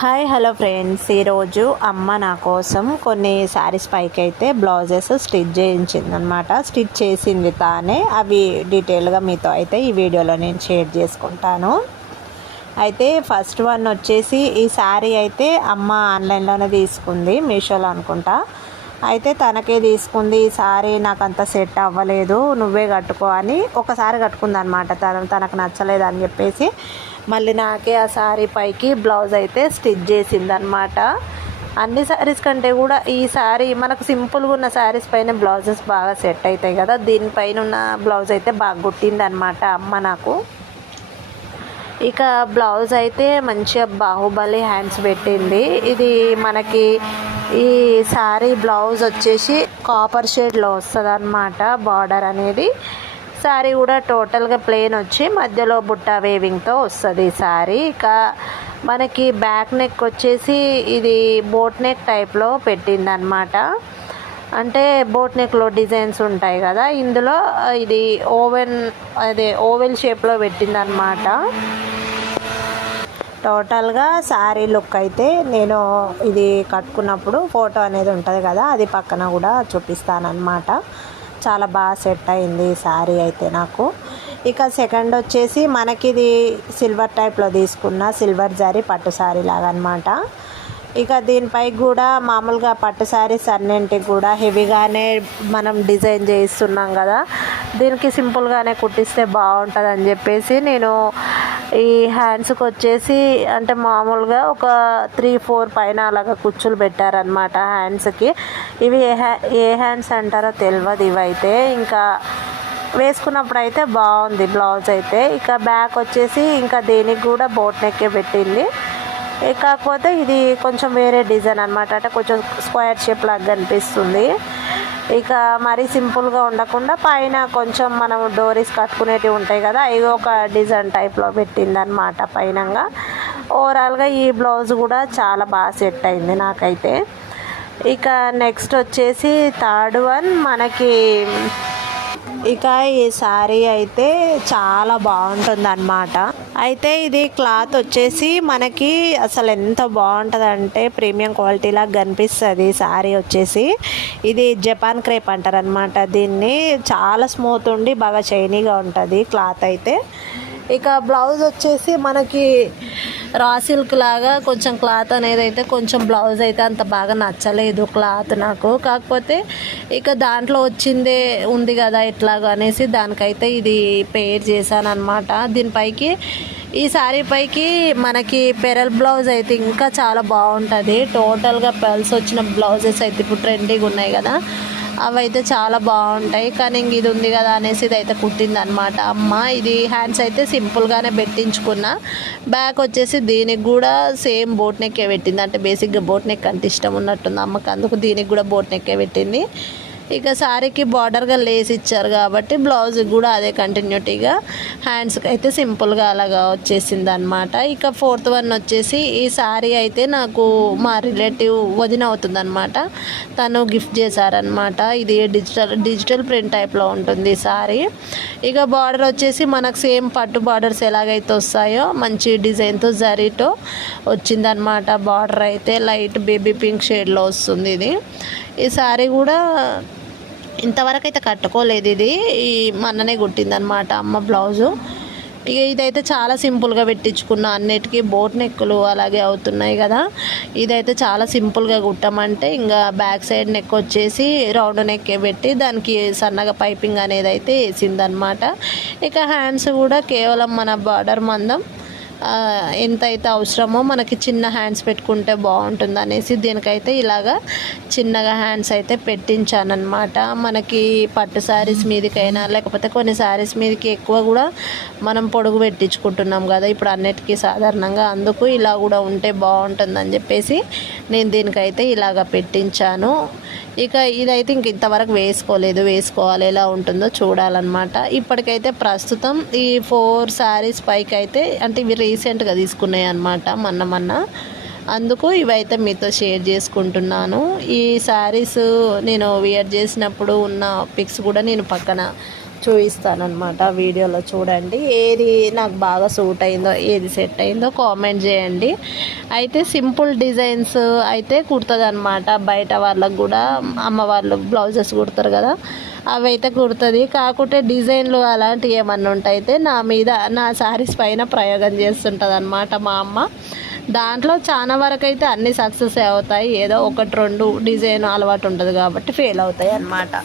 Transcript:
Hi hello friends, ఈరోజు అమ్మ నా కోసం కొన్ని శారీస్ పైకి అయితే బ్లౌజెస్ స్టిచ్ చేయించిందనమాట. స్టిచ్ చేసింది తానే. అవి డీటెయిల్గా మీతో అయితే ఈ వీడియోలో నేను షేర్ చేసుకుంటాను. అయితే ఫస్ట్ వన్ వచ్చేసి ఈ శారీ అయితే అమ్మ ఆన్లైన్లోనే తీసుకుంది, మీషోలో అనుకుంటా. అయితే తనకే తీసుకుంది. ఈ శారీ నాకు అంత సెట్ అవ్వలేదు, నువ్వే కట్టుకో అని ఒకసారి కట్టుకుంది అనమాట. తనకు నచ్చలేదు అని చెప్పేసి మళ్ళీ నాకే ఆ శారీ పైకి బ్లౌజ్ అయితే స్టిచ్ చేసిందనమాట. అన్ని శారీస్ కంటే కూడా ఈ శారీ మనకు సింపుల్గా ఉన్న శారీస్ పైన బ్లౌజెస్ బాగా సెట్ అవుతాయి కదా. దీనిపైన ఉన్న బ్లౌజ్ అయితే బాగా కుట్టిందనమాట అమ్మ నాకు. ఇక బ్లౌజ్ అయితే మంచిగా బాహుబలి హ్యాండ్స్ పెట్టింది. ఇది మనకి ఈ శారీ బ్లౌజ్ వచ్చేసి కాపర్ షేడ్లో వస్తుంది అన్నమాట. బార్డర్ అనేది శారీ కూడా టోటల్గా ప్లెయిన్ వచ్చి మధ్యలో బుట్ట వేవింగ్తో వస్తుంది ఈ శారీ. ఇక మనకి బ్యాక్ నెక్ వచ్చేసి ఇది బోట్ నెక్ టైప్లో పెట్టింది అనమాట. అంటే బోట్ నెక్లో డిజైన్స్ ఉంటాయి కదా, ఇందులో ఇది ఓవెల్ షేప్లో పెట్టింది అనమాట. టోటల్గా శారీ లుక్ అయితే నేను ఇది కట్టుకున్నప్పుడు ఫోటో అనేది ఉంటుంది కదా, అది పక్కన కూడా చూపిస్తానమాట. చాలా బాగా సెట్ అయింది శారీ అయితే నాకు. ఇక సెకండ్ వచ్చేసి మనకి ఇది సిల్వర్ టైప్లో తీసుకున్న సిల్వర్ జరీ పట్టు శారీ లాగా అనమాట. ఇక దీనిపై కూడా మామూలుగా పట్టు శారీస్ అన్నింటికి కూడా హెవీగానే మనం డిజైన్ చేయిస్తున్నాం కదా, దీనికి సింపుల్గానే కుట్టిస్తే బాగుంటుంది అని చెప్పేసి నేను ఈ హ్యాండ్స్కి వచ్చేసి అంటే మామూలుగా ఒక 3-4 పైన అలాగా కుచ్చులు పెట్టారనమాట హ్యాండ్స్కి. ఇవి ఏ హ్యాండ్స్ అంటారో తెలియదు. ఇవైతే ఇంకా వేసుకున్నప్పుడు అయితే బాగుంది బ్లౌజ్ అయితే. ఇక బ్యాక్ వచ్చేసి ఇంకా దీనికి కూడా బోట్ నెక్కే పెట్టింది. కాకపోతే ఇది కొంచెం వేరే డిజైన్ అనమాట, అంటే కొంచెం స్క్వేర్ షేప్ లాగా కనిపిస్తుంది. ఇక మరీ సింపుల్గా ఉండకుండా పైన కొంచెం మనం డోరీస్ కట్టుకునేటివి ఉంటాయి కదా, ఇవి ఒక డిజైన్ టైప్లో పెట్టిందనమాట పైనంగా. ఓవరాల్గా ఈ బ్లౌజ్ కూడా చాలా బాగా సెట్ అయింది నాకైతే. ఇక నెక్స్ట్ వచ్చేసి థర్డ్ వన్ మనకి ఇక ఈ శారీ అయితే చాలా బాగుంటుంది అన్నమాట. అయితే ఇది క్లాత్ వచ్చేసి మనకి అసలు ఎంత బాగుంటుంది అంటే ప్రీమియం క్వాలిటీలా కనిపిస్తుంది. శారీ వచ్చేసి ఇది జపాన్ క్రేప్ అంటారు అనమాట. దీన్ని చాలా స్మూత్ ఉండి బాగా షైనీగా ఉంటుంది క్లాత్ అయితే. ఇక బ్లౌజ్ వచ్చేసి మనకి రా సిల్క్ లాగా కొంచెం క్లాత్ అనేది అయితే కొంచెం బ్లౌజ్ అయితే అంత బాగా నచ్చలేదు క్లాత్ నాకు. కాకపోతే ఇక దాంట్లో వచ్చిందే ఉంది కదా ఎట్లాగా అనేసి దానికైతే ఇది పేర్ చేశాను అనమాట. దీనిపైకి ఈ శారీ పైకి మనకి పెరల్ బ్లౌజ్ అయితే ఇంకా చాలా బాగుంటుంది. టోటల్గా పెరల్స్ వచ్చిన బ్లౌజెస్ అయితే ఇప్పుడు ట్రెండింగ్ ఉన్నాయి కదా, అవైతే చాలా బాగుంటాయి. కానీ ఇంక ఇది ఉంది కదా అనేసి ఇది అయితే కుట్టింది అనమాట అమ్మ. ఇది హ్యాండ్స్ అయితే సింపుల్గానే పెట్టించుకున్నా. బ్యాక్ వచ్చేసి దీనికి కూడా సేమ్ బోట్ నెక్కే పెట్టింది. అంటే బేసిక్గా బోట్ నెక్ అంటే ఇష్టం ఉన్నట్టుంది అమ్మకి, అందుకు దీనికి కూడా బోట్ నెక్కే పెట్టింది. ఇక శారీకి బార్డర్గా లేస్ ఇచ్చారు కాబట్టి బ్లౌజ్కి కూడా అదే కంటిన్యూటీగా హ్యాండ్స్కి అయితే సింపుల్గా అలాగా వచ్చేసింది అనమాట. ఇక ఫోర్త్ వన్ వచ్చేసి ఈ శారీ అయితే నాకు మా రిలేటివ్ వదిన అవుతుంది అనమాట, తను గిఫ్ట్ చేశారనమాట. ఇది డిజిటల్ ప్రింట్ టైప్లో ఉంటుంది ఈ శారీ. ఇక బార్డర్ వచ్చేసి మనకు సేమ్ పట్టు బార్డర్స్ ఎలాగైతే వస్తాయో మంచి డిజైన్తో జరీతో వచ్చిందనమాట. బార్డర్ అయితే లైట్ బేబీ పింక్ షేడ్లో వస్తుంది. ఇది ఈ శారీ కూడా ఇంతవరకు అయితే కట్టుకోలేదు, ఇది ఈ మొన్ననే కుట్టిందనమాట అమ్మ బ్లౌజు. ఇక ఇదైతే చాలా సింపుల్గా పెట్టించుకున్నా. అన్నిటికీ బోట్ నెక్కులు అలాగే అవుతున్నాయి కదా, ఇదైతే చాలా సింపుల్గా కుట్టమంటే ఇంకా బ్యాక్ సైడ్ నెక్ వచ్చేసి రౌండ్ నెక్కే పెట్టి దానికి సన్నగా పైపింగ్ అనేది అయితే వేసిందనమాట. ఇక హ్యాండ్స్ కూడా కేవలం మన బార్డర్ మందం ఎంతైతే అవసరమో మనకి చిన్న హ్యాండ్స్ పెట్టుకుంటే బాగుంటుంది అనేసి దీనికైతే ఇలాగా చిన్నగా హ్యాండ్స్ అయితే పెట్టించానమాట. మనకి పట్టు శారీస్ మీదకైనా లేకపోతే కొన్ని శారీస్ మీదకి ఎక్కువ కూడా మనం పొడుగు పెట్టించుకుంటున్నాం కదా ఇప్పుడు అన్నిటికీ సాధారణంగా, అందుకు ఇలా కూడా ఉంటే బాగుంటుందని చెప్పేసి నేను దీనికైతే ఇలాగ పెట్టించాను. ఇక ఇదైతే ఇంతవరకు వేసుకోవాలి, ఎలా ఉంటుందో చూడాలన్నమాట. ఇప్పటికైతే ప్రస్తుతం ఈ 4 శారీస్ పైకి అయితే అంటే ఇవి రీసెంట్గా తీసుకున్నాయి అనమాట మొన్న. అందుకు ఇవైతే మీతో షేర్ చేసుకుంటున్నాను. ఈ శారీస్ నేను వేర్ చేసినప్పుడు ఉన్న పిక్స్ కూడా నేను పక్కన చూపిస్తానమాట వీడియోలో. చూడండి ఏది నాకు బాగా సూట్ అయిందో, ఏది సెట్ అయిందో కామెంట్ చేయండి. అయితే సింపుల్ డిజైన్స్ అయితే కుడుతుంది అనమాట. బయట వాళ్ళకు కూడా అమ్మ వాళ్ళు బ్లౌజెస్ కుడతారు కదా, అవి అయితే కుడుతుంది. కాకుంటే డిజైన్లు అలాంటివి ఏమన్నా ఉంటాయితే నా మీద, నా శారీస్ పైన ప్రయోగం చేస్తుంటుంది అనమాట మా అమ్మ. దాంట్లో చాలా వరకు అయితే అన్నీ సక్సెస్ అవుతాయి. ఏదో ఒకటి రెండు డిజైన్ అలవాటు ఉంటుంది కాబట్టి ఫెయిల్ అవుతాయి అన్నమాట.